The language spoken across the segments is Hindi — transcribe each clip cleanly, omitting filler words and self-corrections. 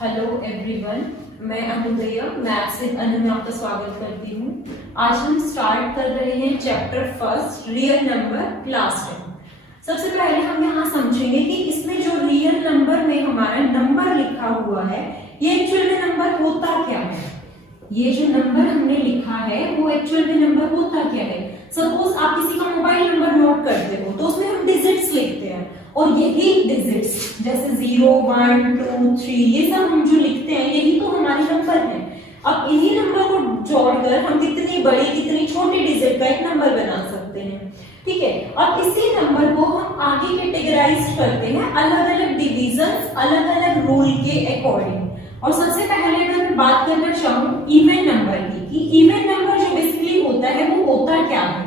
हेलो एवरीवन, मैं अनु भैया मैथ्स विद अनु में आपका स्वागत करती हूँ। आज हम स्टार्ट कर रहे हैं chapter first real number class 10। सबसे पहले हम यहाँ समझेंगे कि इसमें जो रियल नंबर में हमारा नंबर लिखा हुआ है ये एक्चुअल में नंबर होता क्या है। ये जो नंबर हमने लिखा है वो एक्चुअल में नंबर होता क्या है। सपोज आप किसी का मोबाइल नंबर नोट करते हो तो उसमें हम डिजिट्स लिखते हैं और यही डिजिट्स जैसे 0, 1, 2, 3 ये सब हम जो लिखते हैं यही तो हमारे नंबर है। अब इन्हीं नंबर को जोड़कर हम कितनी बड़ी कितनी छोटी डिजिट का एक नंबर बना सकते हैं। ठीक है, अब इसी नंबर को हम आगे कैटेगराइज करते हैं अलग अलग डिविजन अलग अलग रूल के अकॉर्डिंग। और सबसे पहले अगर मैं बात करना चाहूँ इवन नंबर की कि इवन नंबर जो बेसिकली होता है वो होता क्या है।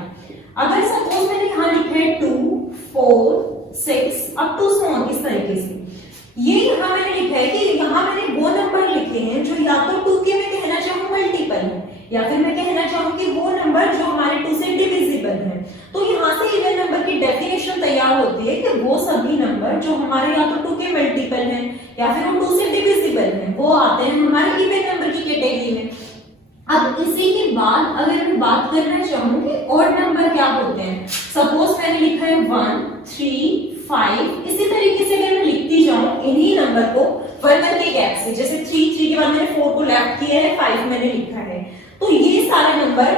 अगर सपोज मैंने यहाँ लिखा है 2, 4, 6 अप टू सो ऑन इस तरीके से, ये यहाँ मैंने लिखा है कि यहाँ मैंने वो नंबर लिखे हैं जो या तो 2 के मैं कहना चाहूँ मल्टीपल है या फिर मैं कहना चाहूँ कि वो नंबर जो हमारे 2 से डिविजिबल है। तो यहाँ से इवन नंबर की डेफिनेशन तैयार होती है कि वो सभी नंबर जो हमारे या तो 2 के मल्टीपल हैं या फिर वो 2 से डिविजिबल हैं वो आते हैं हमारे इवन नंबर की कैटेगरी में। अब इसी के बाद अगर मैं बात करना चाहूँ कि ऑड नंबर क्या होते हैं, सपोज मैंने लिखा है 1, 3, 5 इसी तरीके से अगर मैं लिखती जाऊं इन्हीं नंबर को वर्कर के गैप से, जैसे 3 के बाद मैंने 4 को लेफ्ट किया है 5 मैंने लिखा है, तो ये सारे नंबर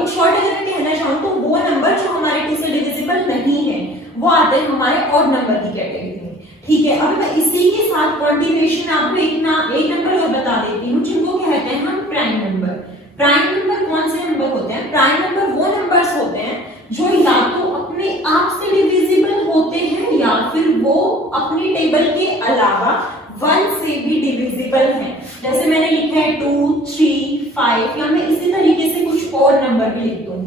इन शॉर्ट अगर मैं कहना चाहूँ तो वो नंबर जो हमारे 2 से डिविजिबल नहीं है वो आते हैं हमारे ऑड नंबर की कैटेगरी में। ठीक है, अब मैं इसी के साथ कंटिन्यूएशन आपको एक नंबर और बता देती हूँ जिनको कहते हैं हम प्राइम नंबर। प्राइम नंबर कौन से नंबर होते हैं? प्राइम नंबर वो नंबर्स होते हैं जो या तो अपने आप से डिविजिबल होते हैं या फिर वो अपनी टेबल के अलावा 1 से भी डिविजिबल हैं। जैसे मैंने लिखा है 2, 3, 5 या मैं इसी तरीके से कुछ और नंबर भी लिख दूं।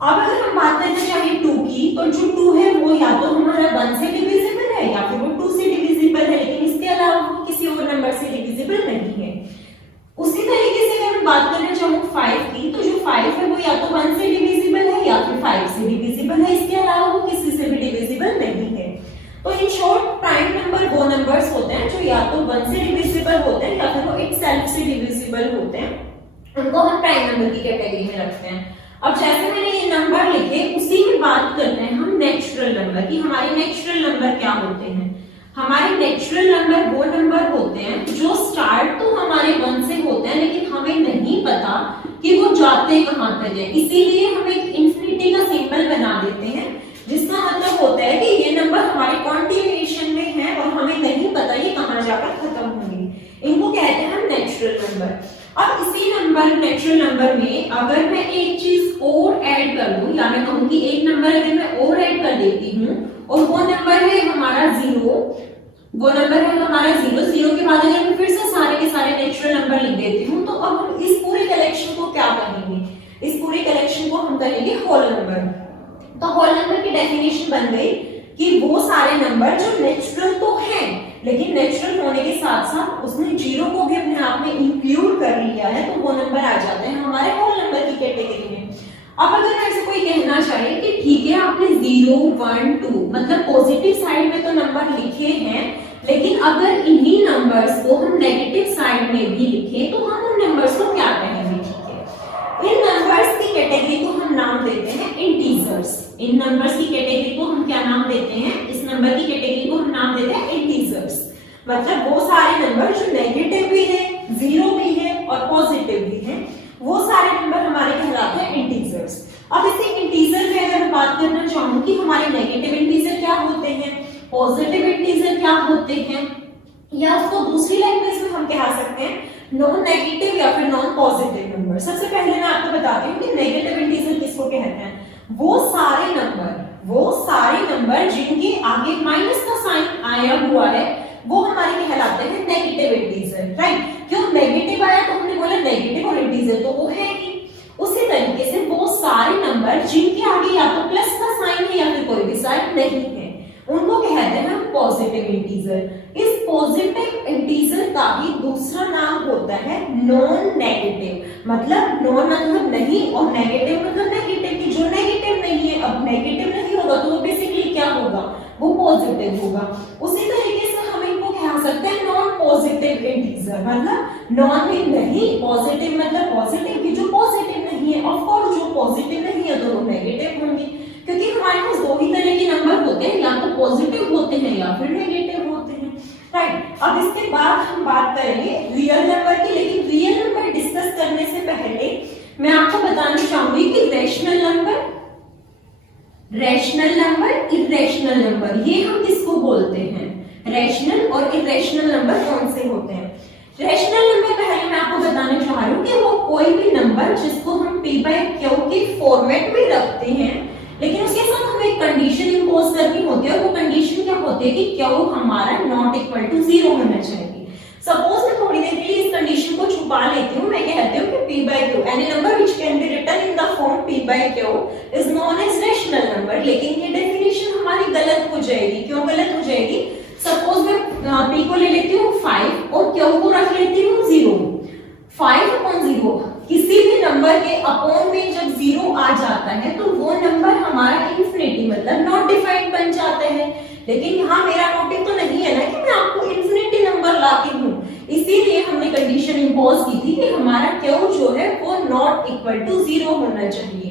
अब अगर हम बात करना चाहें 2 की, तो जो 2 है वो या तो हमारा 1 से डिविजिबल है या फिर वो 2 से डिविजिबल है, लेकिन इसके अलावा वो किसी और नंबर से डिविजिबल नहीं है। उसी तरीके से अगर मैं बात करना चाहूँ 5 की, तो जो 5 है वो या तो 1 से डिविजिबल है या फिर 5 से डिविजिबल है, इसके अलावा वो किसी से भी डिविजिबल नहीं है। तो इन शॉर्ट प्राइम नंबर वो नंबर्स होते हैं जो या तो 1 से डिविजिबल होते हैं या फिर वो इटसेल्फ से डिविजिबल होते हैं, उनको हम प्राइम नंबर की कैटेगरी में रखते हैं। अब जैसे मैंने ये नंबर लिखे उसी में बात करते हैं हम नेचुरल नंबर की। हमारे नेचुरल नंबर क्या होते हैं? हमारे नेचुरल नंबर वो नंबर होते हैं जो स्टार्ट तो हमारे 1 से होते हैं लेकिन हमें नहीं पता कि वो जाते कहां तक है, इसीलिए हम एक इंफिनिटी का सिंबल बना देते हैं जिसका मतलब होता है कि ये नंबर हमारे कंटिन्यूएशन में है और हमें नहीं पता ये कहां जाकर खत्म होंगे। इनको कहते हैं हम नेचुरल नंबर। अब इसी नंबर नेचुरल नंबर में अगर मैं एक चीज और ऐड कर दूं या मैं कहूं कि एक नंबर अगर मैं और ऐड कर देती हूँ और वो नंबर है हमारा 0, वो नंबर है हमारा 0 के बाद अगर मैं फिर से सारे के सारे नेचुरल नंबर लिख देती हूँ तो अब हम इस पूरे कलेक्शन को क्या कहेंगे? इस पूरे कलेक्शन को हम कहेंगे होल नंबर। तो होल नंबर की डेफिनेशन बन गई कि वो सारे नंबर जो नेचुरल तो हैं लेकिन नेचुरल होने के साथ साथ उसने 0 को भी अपने आप में इंक्लूड कर लिया है, तो वो नंबर आ जाते हैं हमारे होल नंबर की कैटेगरी में। अब अगर ऐसे कोई कहना चाहे कि ठीक है आपने 0, 1, 2 मतलब पॉजिटिव साइड में तो नंबर लिखे हैं लेकिन अगर इन्हीं नंबर्स को हम नेगेटिव साइड में भी लिखें तो हम उन नंबर्स को क्या कहेंगे? ठीक है, इन नंबर्स की कैटेगरी को हम नाम देते हैं इंटीजर्स। इन नंबर्स की कैटेगरी को हम क्या नाम देते हैं? इस नंबर की कैटेगरी को हम नाम देते हैं इंटीजर्स। मतलब वो सारे नंबर जो नेगेटिव भी है, 0 भी है और पॉजिटिव भी है, वो सारे नंबर हमारे कहलाते हैं इंटीजर्स। अब इसे इंटीजर में अगर मैं बात करना चाहूँ कि हमारे नेगेटिव इंटीजर क्या होते हैं, पॉजिटिव इंटीजर क्या होते हैं, या उसको दूसरी लैंग्वेज में हम कह सकते हैं नॉन नेगेटिव या फिर नॉन पॉजिटिव नंबर। सबसे पहले मैं आपको बताती हूँ कि नेगेटिव इंटीजर किसको कहते हैं। वो सारे नंबर जिनके आगे माइनस का साइन आया हुआ है वो हमारे कहलाते हैं नेगेटिव इंटीजर। राइट, क्यों नेगेटिव आया तो हमने बोला नेगेटिव और इंटीजर तो वो है ही। उसी तरीके से वो सारे नंबर जिनके आगे या तो प्लस का साइन है या फिर कोई भी साइन नहीं है उनको कहते हैं हम पॉजिटिव इंटीजर। इस पॉजिटिव इंटीजर का ही दूसरा नाम होता है नॉन नेगेटिव। मतलब नॉन मतलब नहीं और नेगेटिव मतलब नेगेटिव की जो नेगेटिव नहीं है। अब नेगेटिव नहीं होगा तो वो बेसिकली क्या होगा? वो पॉजिटिव होगा। उसी तरीके से हम इनको कह सकते हैं नॉन पॉजिटिव इंटीजर, मतलब नॉन में नहीं, पॉजिटिव मतलब पॉजिटिव की जो पॉजिटिव नहीं है, ऑफ कोर्स जो पॉजिटिव नहीं है तो वो नेगेटिव होंगे, क्योंकि हमारे पास दो ही तरह के नंबर होते हैं, या तो पॉजिटिव होते हैं या फिर नेगेटिव होते हैं, राइट। अब इसके बाद हम बात करेंगे रियल नंबर की, लेकिन रियल नंबर डिस्कस करने से पहले मैं आपको बताना चाहूंगी कि रैशनल नंबर, इरेशनल नंबर, ये हम किसको बोलते हैं, रैशनल और इरेशनल नंबर कौन से होते हैं। रैशनल नंबर पहले मैं आपको बताना चाह रही हूँ कि वो कोई भी नंबर जिसको हम p by q के फॉर्मेट में रखते हैं, लेकिन उसके साथ हमें एक कंडीशन इंपोज करनी होती है, और वो कंडीशन क्या होती है कि q हमारा नॉट इक्वल टू 0 होना चाहिए। सपोज मैं थोड़ी देर के लिए इस कंडीशन को छुपा लेती हूँ, मैं कहती हूँ कि p by q any number which can be written in the form p by q is known as rational number, लेकिन ये डेफिनेशन हमारी गलत हो जाएगी। क्यों गलत हो जाएगी? सपोज मैं p को ले लेती हूँ 5 और q को रख लेती हूँ 0। 5 अपॉन 0, किसी भी नंबर के अपॉन में जब 0 आ जाता है तो वो नंबर हमारा इंफिनिटी मतलब नॉट डिफाइंड बन जाता है, लेकिन यहाँ मेरा मोटिव तो नहीं है ना कि मैं आपको इंफिनिटी नंबर लाती हूँ, इसीलिए हमने कंडीशन इंपोज की थी कि हमारा q जो है वो नॉट इक्वल टू 0 होना चाहिए।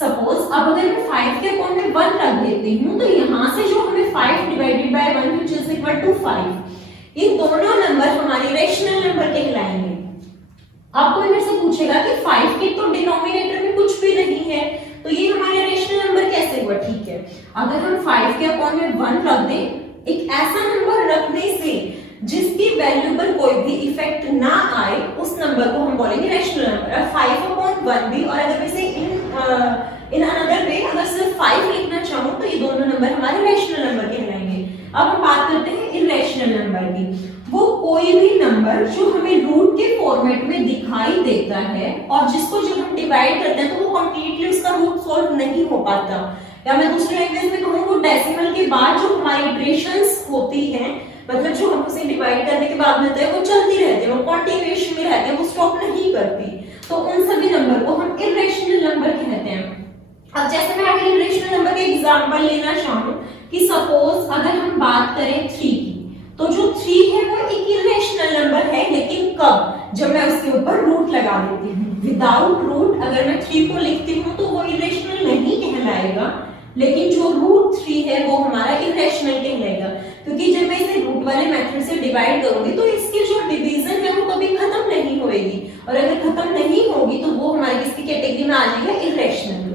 सपोज अब अगर मैं 5 के अपॉन में 1 रख देती हूँ तो यहाँ से जो हमें 5 divided by 1 which is equal to 5, ये दोनों नंबर हमारे रैशनल नंबर कहलाएंगे। अब कोई मेरे से पूछेगा कि 5 के तो डिनोमिनेटर में कुछ भी नहीं है, तो ये हमारे रैशनल नंबर कैसे हुआ? ठीक है, अगर हम 5 के अपॉन में 1 रख दें, एक ऐसा नंबर रखने से जिसकी वैल्यू पर कोई भी इफेक्ट ना आए, उस नंबर को हम बोलेंगे रैशनल नंबर। 5 अपॉन 1 भी, और अगर वैसे इन अनदर वे अगर सिर्फ 5 लिखना चाहूं तो ये दोनों नंबर हमारे रैशनल नंबर कहलाएंगे। अब हम बात करते हैं इरेशनल नंबर की। वो कोई भी नंबर जो हमें रूट के फॉर्मेट में दिखाई देता है और जिसको जब हम डिवाइड करते हैं तो वो कंप्लीटली उसका रूट सॉल्व नहीं हो पाता, या मैं दूसरे लैंग्वेज में कहूँ वो डेसिमल के बाद जो हमारी इटरेशंस होती हैं, मतलब जो हम उसे डिवाइड करने के बाद मिलता है वो चलती रहती है, वो कंटिन्यूएशन में रहते हैं, वो स्टॉप नहीं करती, तो उन सभी नंबर को हम इरेशनल नंबर कहते हैं। अब जैसे मैं अगर इरेशनल नंबर का एग्जांपल लेना चाहूँ कि सपोज अगर हम बात करें 3 की, तो जो 3 है वो एक इरेशनल नंबर है, लेकिन कब? जब मैं उसके ऊपर रूट लगा देती हूँ। विदाउट रूट अगर मैं 3 को लिखती हूँ तो वो इरेशनल नहीं कहलाएगा, लेकिन जो रूट 3 है वो हमारा इरेशनल कहलाएगा, क्योंकि जब मैं इसे रूट वाले मेथड से डिवाइड करूंगी तो इसकी जो डिवीजन है वो कभी खत्म नहीं होगी, और अगर खत्म नहीं होगी तो वो हमारी किसकी कैटेगरी में आ जाएगा? इरेशनल।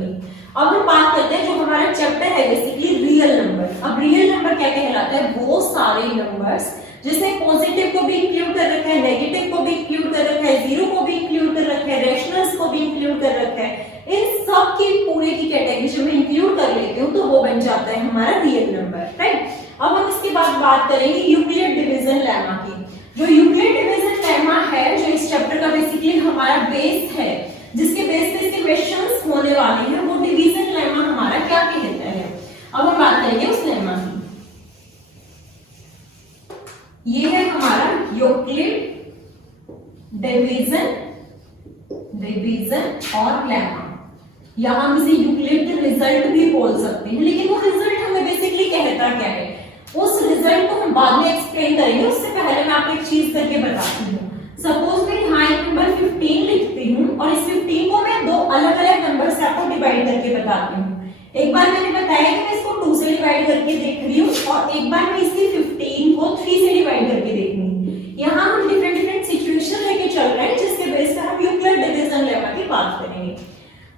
अब हम बात करते हैं जो हमारा चैप्टर है बेसिकली रियल नंबर। अब रियल नंबर क्या कहलाता है? वो सारे नंबर्स जिसमें पॉजिटिव को भी इंक्लूड कर रखा है, नेगेटिव को भी इंक्लूड कर रखा है, जीरो को भी इंक्लूड कर रखा है, रैशनल्स को भी इंक्लूड कर रखा है, इन सब की पूरे की कैटेगरी जब मैं इंक्लूड कर लेती हूँ तो वो बन जाता है हमारा रियल नंबर, राइट। अब हम इसके बाद बात करेंगे यूक्लिड डिवीजन लेमा की। जो यूक्लिड डिवीजन लेमा है, जो इस चैप्टर का बेसिकली हमारा बेस है, जिसके बेस पे इसके क्वेश्चंस होने वाले हैं, वो डिवीजन लेमा हमारा क्या कहता है। अब हम बात करेंगे उस लेमा की। ये है हमारा यूक्लिड डिवीजन और लेमा, या हम इसे यूक्लिड रिजल्ट भी बोल सकते हैं, लेकिन वो रिजल्ट हमें बेसिकली कहता क्या है उस रिजल्ट को हम बाद में एक्सप्लेन करेंगे। उससे पहले मैं आपको एक चीज करके बताती हूँ। सपोज मैं यहाँ एक नंबर 15 लिखती हूँ और इस 15 को मैं दो अलग अलग नंबर से आपको डिवाइड करके बताती हूँ। एक बार मैंने बताया कि मैं इसको 2 से डिवाइड करके देख रही हूँ, और एक बार मैं इसी 15 को 3 से डिवाइड करके देख रही हूँ। यहाँ हम डिफरेंट सिचुएशन लेके चल रहे हैं, जिसके बेस पर हम यूक्लिड डिवीजन लेमा की बात करेंगे।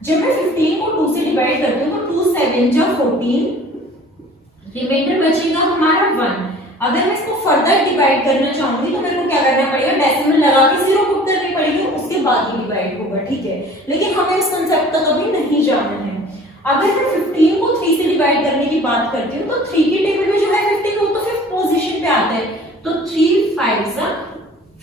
जब मैं 15 को 2 से डिवाइड करती हूँ तो 2 7 जा 14, रिमाइंडर बचेगा हमारा 1। अगर मैं इसको फर्दर डिवाइड करना चाहूंगी तो मेरे को क्या करना पड़ेगा? डेसिमल लगा के 0 पुट करनी पड़ेगी, उसके बाद ही डिवाइड होगा, ठीक है। लेकिन हमें इस कंसेप्ट तक अभी नहीं जाना है। अगर मैं 15 को 3 से डिवाइड करने की बात करती हूँ तो 3 की टेबल में जो है 15 वो तो 5th पोजीशन पे आता है, तो 3 5 जा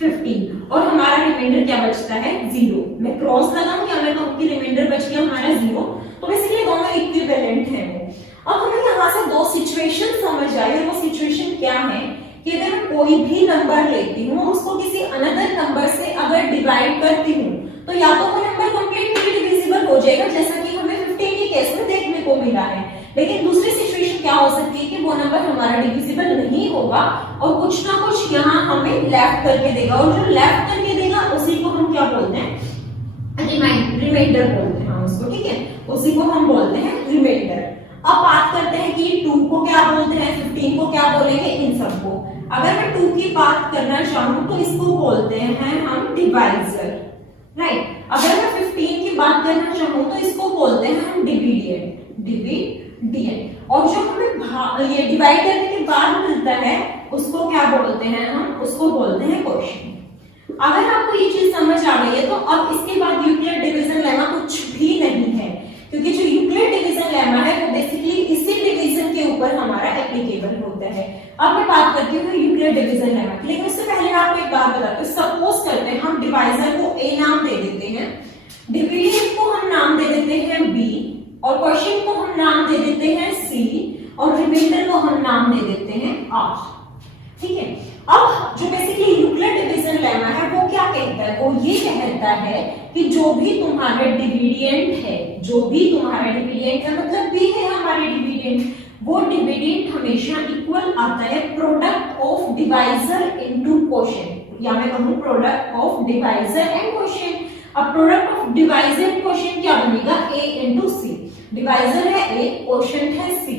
15, और हमारा रिमाइंडर क्या बचता है? 0। मैं क्रॉस लगाऊं या मैं कहूं कि रिमाइंडर बच गया हमारा 0, तो बेसिकली दोनों इक्विवेलेंट हैं वो। अब हमें यहाँ से दो सिचुएशन समझ आई, और वो सिचुएशन क्या है कि अगर मैं कोई भी नंबर लेती हूँ और उसको किसी अनदर नंबर से अगर डिवाइड करती हूँ तो या तो वो नंबर कंप्लीटली डिविजिबल हो जाएगा, जैसा कि हमें 15 के केस में देखने को मिला है। लेकिन दूसरी सिचुएशन क्या हो सकती है कि वो नंबर हमारा डिविजिबल नहीं होगा और कुछ ना कुछ यहाँ हमें लेफ्ट लेफ्ट करके देगा, और जो लेफ्ट करके देगा उसी को हम क्या बोलते हैं, रिमाइंडर बोलते हैं उसको, ठीक है, उसी को हम बोलते हैं रिमाइंडर। अब बात करते हैं कि 2 को क्या बोलते हैं, 15 को क्या बोलेंगे, इन सबको। अगर मैं 2 की बात करना चाहूं तो इसको बोलते हैं हम डिवाइजर, राइट। अगर मैं 15 की बात करना चाहूं तो इसको बोलते हैं हम डिविडेंड, डिविडेंड। और जो हमें ये डिवाइड करने के बाद मिलता है उसको क्या बोलते हैं हम, उसको बोलते हैं क्वोशिएंट। अगर आपको ये चीज समझ आ गई है तो अब इसके बाद यूक्लिड डिवीजन लेमा कुछ भी नहीं है, क्योंकि जो यूक्लिड डिवीजन लेमा है वो बेसिकली इसी डिवीजन के ऊपर हमारा एप्लीकेबल होता है। अब मैं बात करती हूँ यूक्लिड डिवीजन लेमा की, लेकिन उससे पहले मैं आपको एक बात बताती हूँ। सपोज करते हैं हम डिवाइजर को ए नाम दे देते हैं, डिविडेंड को हम नाम दे देते हैं बी, और क्वोशिएंट को हम नाम दे देते हैं सी, और रिमाइंडर को हम नाम दे देते हैं आर, ठीक है। अब जो बेसिकली यूक्लिड डिवीजन लेमा है वो क्या कहता है, वो ये कहता है कि जो भी तुम्हारा डिविडेंड है, जो भी तुम्हारा डिविडेंड है, मतलब बी है हमारे डिविडेंड, वो डिविडेंड हमेशा इक्वल आता है product of divisor into quotient, या मैं कहूं product of divisor and quotient. अब product of divisor and quotient क्या बनेगा, ए इनटू सी। डिवाइजर है ए, क्वोशिएंट है सी,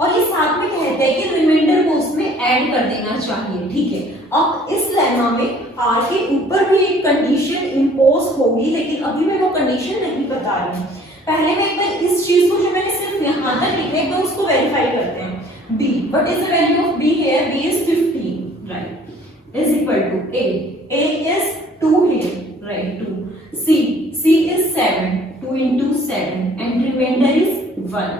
और ये साथ में कहते हैं कि रिमाइंडर को उसमें ऐड कर देना चाहिए, ठीक है। अब इस लेमा में आर के ऊपर भी एक कंडीशन इंपोज होगी, लेकिन अभी मैं वो कंडीशन नहीं बता रही हूँ। पहले मैं एक बार इस चीज को जो मैंने सिर्फ यहां तक लिखा है तो उसको वेरीफाई करते हैं। B, what is the value of B here, B is 15, right, is equal to A is 2 here, right, 2, C is 7, 2 into 7 and reminder is 1।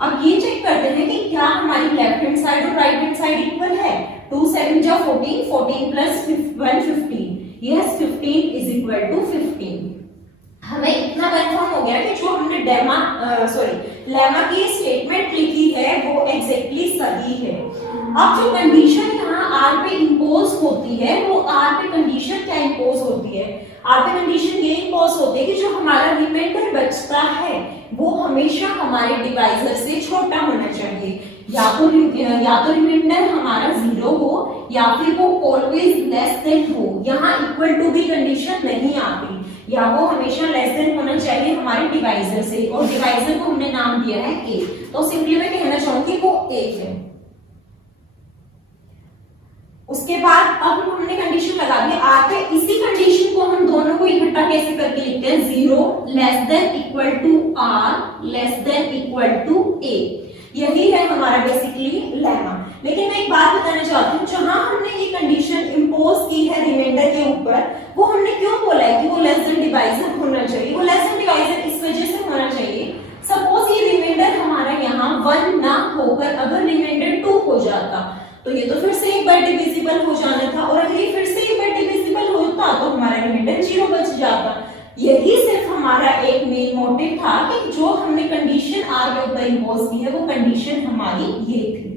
अब ये चेक करते हैं कि क्या हमारी लेफ्ट हैंड साइड और राइट हैंड साइड इक्वल है। 2 7 जा 14, 14 plus 1 15, yes 15 is equal to 15। हमें इतना कंफर्म हो गया कि जो हमने लेमा की स्टेटमेंट लिखी है वो एग्जैक्टली सही है। अब जो कंडीशन यहाँ आर पे इंपोज होती है वो आर पे कंडीशन क्या इंपोज होती है, आर पे कंडीशन ये इंपोज होती है कि जो हमारा रिमाइंडर बचता है वो हमेशा हमारे डिवाइजर से छोटा होना चाहिए, या तो रिमाइंडर हमारा 0 हो या फिर वो ऑलवेज लेस देन हो। यहाँ इक्वल टू भी कंडीशन नहीं आती, या वो हमेशा लेस देन होना चाहिए हमारे डिवाइजर से, और डिवाइजर को हमने नाम दिया है ए, तो सिंपली मैं कहना चाहूंगी वो ए है। उसके बाद अब हमने कंडीशन लगा दी आर पे, इसी कंडीशन को हम दोनों को इकट्ठा कैसे करके लिखते हैं, 0 less than equal to R less than equal to A. यही है हमारा बेसिकली लेमा। लेकिन मैं एक बात बताना चाहती हूँ, जहां हमने ये कंडीशन इंपोज की है रिमाइंडर के ऊपर, वो हमने क्यों बोला है कि वो लेस देन डिवाइजर होना चाहिए। वो लेस देन डिवाइजर इस वजह से होना चाहिए, सपोज ये रिमाइंडर हमारा यहाँ 1 ना होकर अगर रिमाइंडर 2 हो जाता तो ये तो फिर से एक बार डिविजिबल हो जाना था, और अगर ये फिर से एक बार डिविजिबल होता तो हमारा रिमाइंडर 0 बच जाता। यही सिर्फ हमारा एक मेन मोटिव था कि जो हमने कंडीशन आर के ऊपर इंपोज की है वो कंडीशन हमारी ये थी।